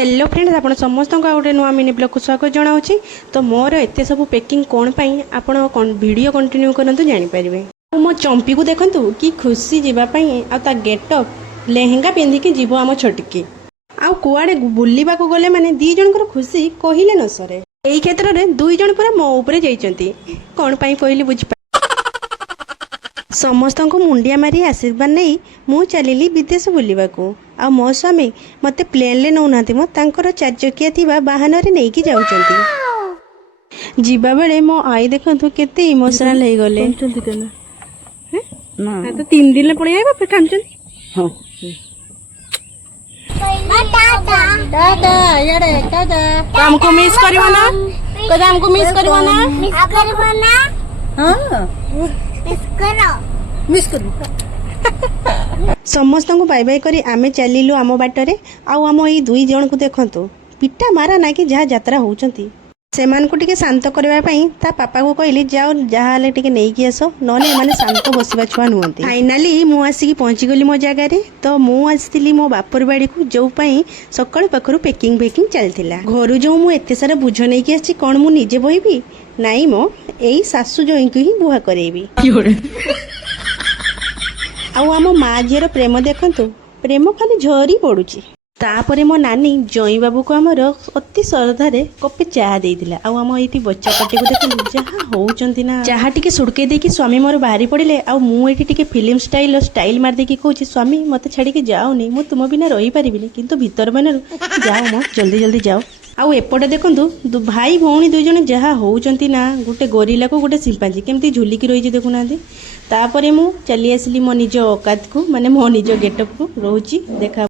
Hello friends आपण समस्त गोटे नुआ मिनी ब्लॉग को स्वागत जनाऊँगी। तो मोर एत सब पैकिंग कौन पाई आपण वीडियो कंटिन्यू करंतु जानि परिबे। मो चंपी को देखंतु कि खुशी जीवाई आ गेटअप लेहेंगा पिंधिकी जीव आम छोटकी आउ कुआडे बुलिबा को गले माने दी जनकर खुशी कहिले न सरे। एई क्षेत्र रे दुई जन पूरा मो ऊपर जाइचंती कोन पई कहली बुझ समस्त को मुंडिया मारी आशीर्वाद नहीं मु चलिली विदेश बुलवा को आ मो स्वामी मते प्लेन ले नौना मो तांकर चार चकिया थिबा वाहन रे नहीं की जाउचंती। जीवा बेले मो आई देखंतु केते इमोशनल हे गले ना तो 3 दिन ले पड़े आइबा फिर कामचंती हां दादा यारे दादा हमको मिस करियो ना कदा हमको मिस करियो ना हां मिस करो समस्त को बाय बाय करी आमे चलिलु आम बाटरे आउ आम ई दुई जन को देखंतु पिटा मारा ना कि जहाँ यात्रा होउचंती सेमान को टिके शांत करबा पई ता पापा को कहली जाओ जहाँ ले टिके नै कि आसो नले माने शांत बसिबा छुआ नुहंती। फाइनली मु आसी पहुंची गली मो जगह रे तो मु आसीली मो बापर बाड़ी को जो पई सकाळ पाखरु पैकिंग चलथिला। घरु जो मु एते सारा बुझ नै कि आसी कोन मु निजे बहिबी नाई मो एई सासु जोई को ही बुहा करेबी। आउ आम माँ झीर प्रेम देखंतु प्रेम खाली झरी पड़ुची। तापरे मो नानी जई बाबू को आमर अति श्रद्धारे कपे चाह देइतिला। आउ आम एठी बच्चा पाटी को देखंतु जहा होउचंती ना चाह टिके सुड़के देकी स्वामी मोर बाहरी पड़िले आउ मु एठी टिके फिल्म स्टाइल मार देकी कहूची स्वामी मते छाड़ी के जाओनी मु तुम बिना रही परिबिनी किंतु भीतर बनर जाओ मो जल्दी जल्दी जाओ। आउ एपटे देखंतु भाई भौणी दुई जन जहा होउचंती ना गोटे गोरिला को गोटे सिंपाजी केमती झुलिकी रही देखुनांती। तापरे मु चली आसली मो निज औकात को माने मो निज गेटअप को रोची देखा।